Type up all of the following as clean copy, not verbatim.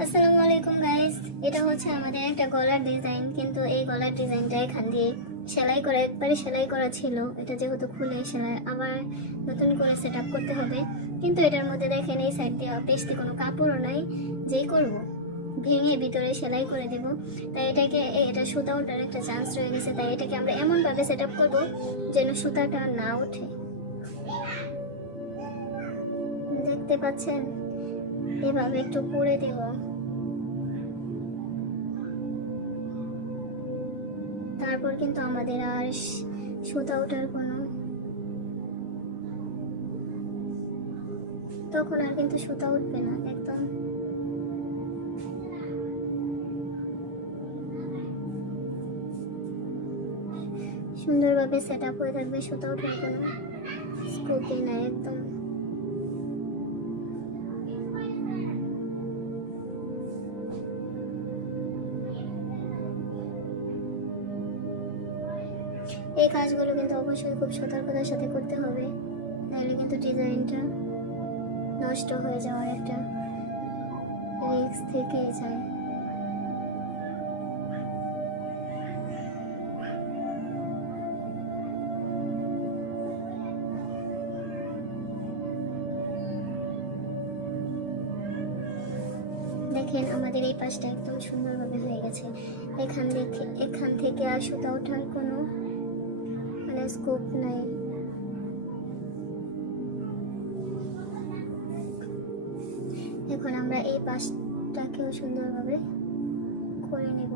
আসসালামু আলাইকুম গাইস, এটা হচ্ছে আমাদের একটা গলার ডিজাইন। কিন্তু এই গলার ডিজাইনটা এখান দিয়ে সেলাই করে একবারে সেলাই করা ছিল। এটা যেহেতু খুলে সেলাই আবার নতুন করে সেট আপ করতে হবে। কিন্তু এটার মধ্যে দেখেন এই সাইড দিয়ে পেস্টে কোনো কাপড়ও নাই, যেই করব ভেঙে ভিতরে সেলাই করে দেব। তাই এটা সুতা ওঠার একটা চান্স রয়ে গেছে। তাই এটাকে আমরা এমনভাবে সেট আপ করবো যেন সুতাটা না ওঠে। দেখতে পাচ্ছেন, এভাবে একটু পুড়ে দেব। তারপর কিন্তু আমাদের আর সুতা ওঠার কোনো তখন আর কিন্তু সুতা উঠবে না। একদম সুন্দরভাবে সেট আপ হয়ে থাকবে, সুতা ওঠার কোনো স্কোপই নাই একদম। এই কাজগুলো কিন্তু অবশ্যই খুব সতর্কতার সাথে করতে হবে, নাহলে কিন্তু ডিজাইনটা নষ্ট হয়ে যাওয়ার একটা রিস্ক থেকে যায়। দেখেন আমাদের এই পাশটা একদম সুন্দরভাবে হয়ে গেছে। এখান থেকে আর সুতা ওঠার কোনো স্কোপ নাই। এখন আমরা এই পাশটাকেও সুন্দরভাবে করে নেব।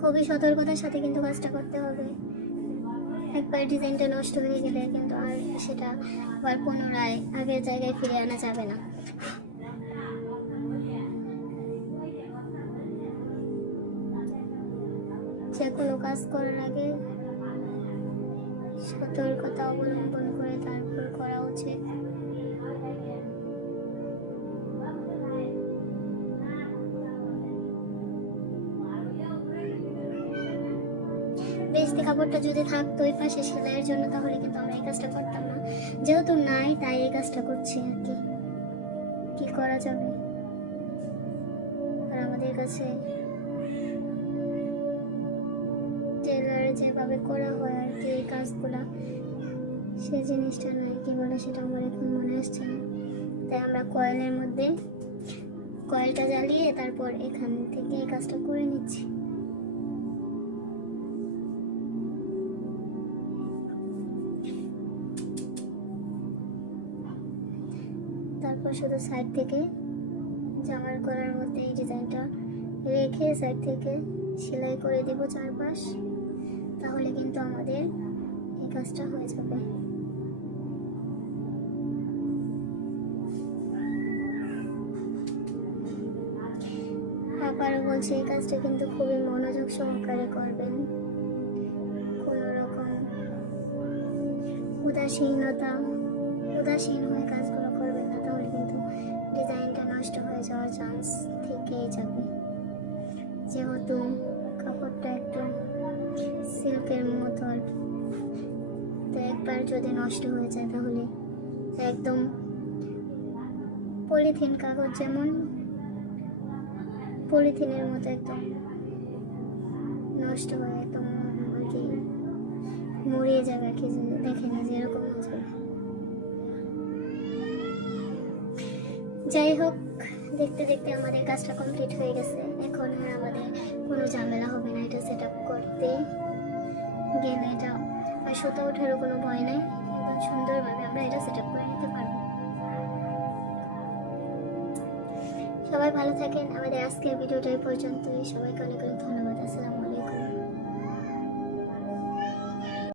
খুবই সতর্কতার সাথে কিন্তু কাজটা করতে হবে। একবার ডিজাইনটা নষ্ট হয়ে গেলে কিন্তু আর সেটা আবার পুনরায় আগের জায়গায় ফিরে আনা যাবে না। যে কোনো কাজ করার আগে সতর্কতা অবলম্বন করে তারপর করা উচিত। বেস্তি কাপড়টা যদি থাকতো ওই পাশে সেলাইয়ের জন্য, তাহলে কিন্তু আমরা এই কাজটা করতাম না। যেহেতু নাই তাই এই কাজটা করছি আর কি করা যাবে। আর আমাদের কাছে টেলারে যেভাবে করা হয় আর কি এই কাজগুলা, সেই জিনিসটা নাই, কি বলে সেটা আমার এখন মনে আসছে না। তাই আমরা কয়েলের মধ্যে কয়েলটা জ্বালিয়ে তারপর এখান থেকে এই কাজটা করে নিচ্ছি। তারপর শুধু সাইড থেকে জামার গলার মধ্যে এই ডিজাইনটা রেখে সাইড থেকে সেলাই করে দেব চারপাশ। তাহলে কিন্তু আমাদের এই কাজটা হয়ে যাবে। আবারও বলছি, এই কাজটা কিন্তু খুবই মনোযোগ সহকারে করবেন। কোনো রকম উদাসীন হয়ে কাজগুলো করবেন না, তাহলে কিন্তু ডিজাইনটা নষ্ট হয়ে যাওয়ার চান্স থেকেই যাবে। যেহেতু কাপড়টা একটু সিল্কের মতো আর কি, তো একবার যদি নষ্ট হয়ে যায় তাহলে একদম পলিথিন কাগজ, যেমন পলিথিনের মতো একদম নষ্ট হয়ে একদম আর কি মরিয়ে যাবে আর কি। দেখে না যেরকম হয়ে যাবে। যাই হোক, দেখতে দেখতে আমাদের কাজটা কমপ্লিট হয়ে গেছে। এখন আর আমাদের কোনো ঝামেলা হবে না এটা সেট আপ করতে গেলে। এটা আর সুতা ওঠারও কোনো ভয় নাই। একদম সুন্দরভাবে আমরা এটা সেট আপ করে নিতে পারবো। সবাই ভালো থাকেন। আমাদের আজকের ভিডিওটা এই পর্যন্তই। সবাইকে অনেক অনেক ধন্যবাদ।